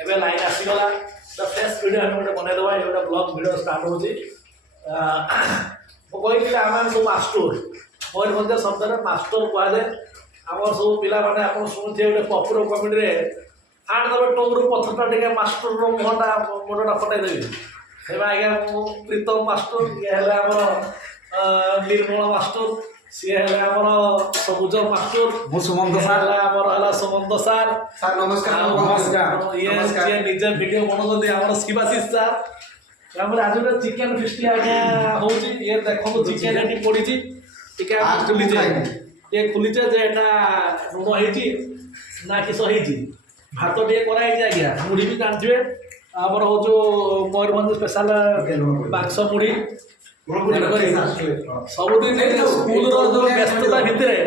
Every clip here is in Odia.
ଏବେ ଲାଇନ୍ ଆସିଗଲା ତ ଫ୍ରେଶ୍ ଭିଡ଼ିଓ ଆମେ ଗୋଟେ ବନେଇଦେବା ଏ ଗୋଟେ ବ୍ଲଗ୍ ଭିଡ଼ିଓ ଷ୍ଟାର୍ଟ ହେଉଛି ମୁଁ କହିଥିଲି ଆମେ ସବୁ ମାଷ୍ଟର ମୟୂରଭଞ୍ଜ ଶବ୍ଦରେ ମାଷ୍ଟର କୁହାଯାଏ ଆମର ସବୁ ପିଲାମାନେ ଆପଣ ଶୁଣୁଥିବେ ଗୋଟେ ପପୁଲର କମେଡ଼ିରେ ଆଣିଦେବେ ଟଙ୍ଗୁରୁ ପଥରଟା ଟିକେ ମାଷ୍ଟରର ମୁଣ୍ଡଟା ଫଟାଇଦେବି ଏବେ ଆଜ୍ଞା ମୁଁ ପ୍ରୀତମ ମାଷ୍ଟର ଇଏ ହେଲେ ଆମର ନିର୍ମଳ ମାଷ୍ଟର ସିଏ ହେଲେ ଆମର ସବୁଜ ମାଷ୍ଟର ମୁଁ ସୁମନ୍ତ ସାର୍ ହେଲା ଆମର ହେଲା ସୁମନ୍ତ ସାର୍ ସାର୍ ନମସ୍କାର ଇଏ ନିଜେ ଭିଡ଼ିଓ ବନାଉଛନ୍ତି ଆମର ଶିବାଶିଷ ସାର୍ ତାପରେ ଆଜି ଗୋଟେ ଚିକେନ ଫିଷ୍ଟି ଆଜ୍ଞା ହେଉଛି ଇଏ ଦେଖନ୍ତୁ ଚିକେନ ଏଠି ପଡ଼ିଛି ଟିକେ ଖୋଲିଛେ ଟିକେ ଖୋଲିଛେ ଯେ ଏଇଟା ଲୁଣ ହେଇଛି ନା କିସ ହେଇଛି ଭାତ ଟିକେ କରାହେଇଛି ଆଜ୍ଞା ମୁଢ଼ି ବି ଜାଣିଥିବେ ଆମର ହେଉଛି ମୟୂରଭଞ୍ଜ ସ୍ପେଶାଲ ବାକ୍ସ ମୁଢ଼ି ସବୁଦିନ ସ୍କୁଲର ଯେଉଁ ବ୍ୟସ୍ତତା ଭିତରେ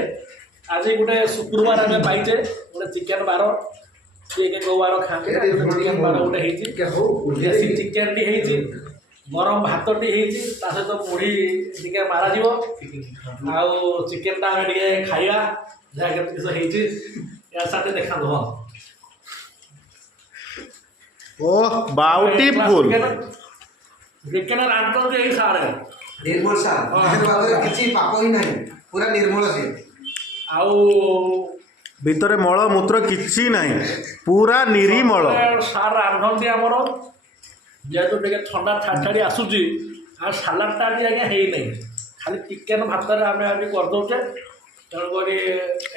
ଆଜି ଗୋଟେ ଶୁକ୍ରବାର ଆମେ ପାଇଛେ ଗୋଟେ ଚିକେନ ବାର କିଏ କିଏ କେଉଁ ବାର ଖାଆନ୍ତି ଚିକେନ ବାର ଗୋଟେ ହେଇଛି ଦେଶୀ ଚିକେନଟି ହେଇଛି ଗରମ ଭାତଟି ହେଇଛି ତା ସହିତ ମୁଢ଼ି ଟିକେ ମାରାଯିବ ଆଉ ଚିକେନଟା ଆମେ ଟିକେ ଖାଇବା ଯାହା କେତେ କିସ ହେଇଛି ୟା ସାଥେ ଦେଖାନ୍ତୁ ହଁ ଓ ବାଉଟିଫୁଲ ଚିକେନ ରାନ୍ଧନ୍ତି ଏଇ ସାରେ ନିର୍ମଳ ସାର୍ କିଛି ପାପ ହିଁ ନାହିଁ ପୁରା ନିର୍ମଳ ସେ ଆଉ ଭିତରେ ମଳ ମୂତ୍ର କିଛି ନାହିଁ ପୁରା ନିରିମଳ ସାର୍ ରାନ୍ଧନ୍ତି ଆମର ଯେହେତୁ ଟିକେ ଥଣ୍ଡା ଛାଡ଼ି ଆସୁଛି ଆଉ ସାଲାଡ଼ଟା ଆଜି ଆଜ୍ଞା ହେଇନାହିଁ ଖାଲି ଚିକେନ ଭାତରେ ଆମେ ଆଜି କରିଦେଉଛେ ତେଣୁକରି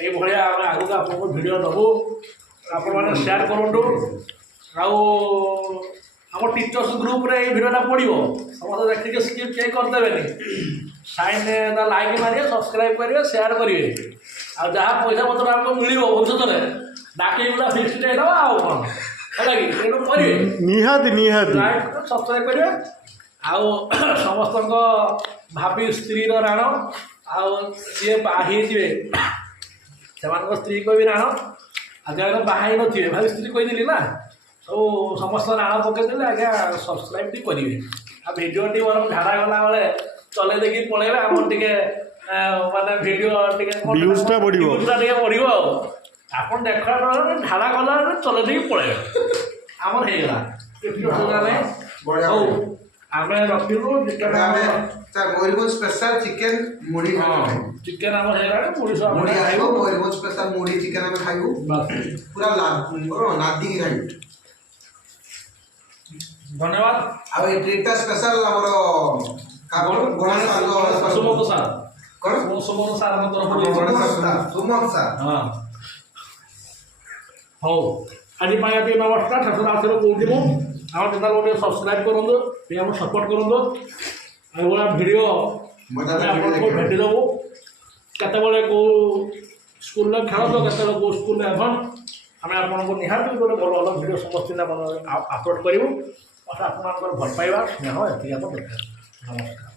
ଏଇଭଳିଆ ଆମେ ଆଗକୁ ଆପଣଙ୍କୁ ଭିଡ଼ିଓ ଦେବୁ ଆପଣମାନେ ସେୟାର କରନ୍ତୁ ଆଉ ଆମ ଟିଚର୍ସ ଗ୍ରୁପ୍ରେ ଏଇ ଭିଡ଼ିଓଟା ପଡ଼ିବ ସମସ୍ତେ ଦେଖିକି ସ୍କିପ୍ କେହି କରିଦେବେନି ସାଇନ୍ ଲାଇକ୍ ମାରିବେ ସବସ୍କ୍ରାଇବ୍ କରିବେ ସେୟାର କରିବେ ଆଉ ଯାହା ପଇସା ପତ୍ର ଆମକୁ ମିଳିବ ଭବିଷ୍ୟତରେ ଡାକିକି ପୁରା ଫିକ୍ସଡ୍ ହେଇଦେବା ଆଉ କ'ଣ ହେଲା କି ଏଇଠୁ କରିବେ ନିହାତି ନିହାତି ଲାଇକ୍ ସବସ୍କ୍ରାଇବ୍ କରିବେ ଆଉ ସମସ୍ତଙ୍କ ଭାବି ସ୍ତ୍ରୀର ରାଣ ଆଉ ଯିଏ ବାହା ହେଇଥିବେ ସେମାନଙ୍କ ସ୍ତ୍ରୀଙ୍କ ବି ରାଣ ଆଉ ଯେଉଁମାନେ ବାହା ହେଇନଥିବେ ଭାବି ସ୍ତ୍ରୀ କହିଦେଲି ନା ସବୁ ସମସ୍ତ ରାଣ ପକେଇଦେଲେ ଆଜ୍ଞା ସବସ୍କ୍ରାଇବ୍ ଟିକେ କରିବେ ଆଉ ଭିଡ଼ିଓଟି ବରଂ ଝାଡ଼ା ଗଲା ବେଳେ ଚଲେଇ ଦେଇକି ପଳେଇବେ ଆମର ଟିକେ ମାନେ ଭିଡ଼ିଓ ଟିକେ ଭିୟୁଜଟା ବଢ଼ିବ ଟିକେ ବଢ଼ିବ ଆଉ ଆପଣ ଦେଖ ଝାଡ଼ା ଗଲା ବେଳେ ଚଲେଇ ଦେଇକି ପଳେଇବେ ଆମର ହେଇଗଲା କିଛି ଅସୁବିଧା ନାହିଁ ହଉ ଆମେ ରଖିଲୁ ମୟୂରଭଞ୍ଜ ସ୍ପେଶାଲ ଚିକେନ ମୁଢ଼ି ଚିକେନ ଆମର ହେଇଗଲାଣି ମୁଢ଼ି ମୁଢ଼ି ଆସିବ ମୟୂରଭଞ୍ଜ ସ୍ପେଶାଲ ମୁଢ଼ି ଚିକେନ ଆମେ ଖାଇବୁ ପୁରା ନାଦିକି ଖାଇବୁ ଧନ୍ୟବାଦ ଆଉ ଏଇ ଟ୍ରିଟଟା ସ୍ପେଶାଲ ଆମର ସୁମନ୍ତ ସାର୍ କ'ଣ ସୁମନ୍ତ ସାର୍ଙ୍କ ତରଫରୁ ସୁମନ୍ତ ସାର୍ ହଁ ହଉ ଆଜି ପାଇଁ ଟିକେ ନମସ୍କାର ଠାକୁର ଆଉଥରେ କହୁଛି ମୁଁ ଆମ ଚ୍ୟାନେଲକୁ ଟିକେ ସବସ୍କ୍ରାଇବ୍ କରନ୍ତୁ ଟିକେ ଆମକୁ ସପୋର୍ଟ କରନ୍ତୁ ଏଇଭଳିଆ ଭିଡ଼ିଓ ଆପଣଙ୍କୁ ଭେଟିଦେବୁ କେତେବେଳେ କେଉଁ ସ୍କୁଲରେ ଖେଳନ୍ତୁ କେତେବେଳେ କେଉଁ ସ୍କୁଲରେ ଏଭନ୍ ଆମେ ଆପଣଙ୍କୁ ନିହାତି ଗୋଟେ ଭଲ ଭଲ ଭିଡ଼ିଓ ସମସ୍ତେ ଆପଣ ଅପଲୋଡ଼ କରିବୁ ଆପଣଙ୍କର ଭଲ ପାଇବା ସ୍ନେହ ଏତିକି ଆପଣ ଦରକାର ନମସ୍କାର।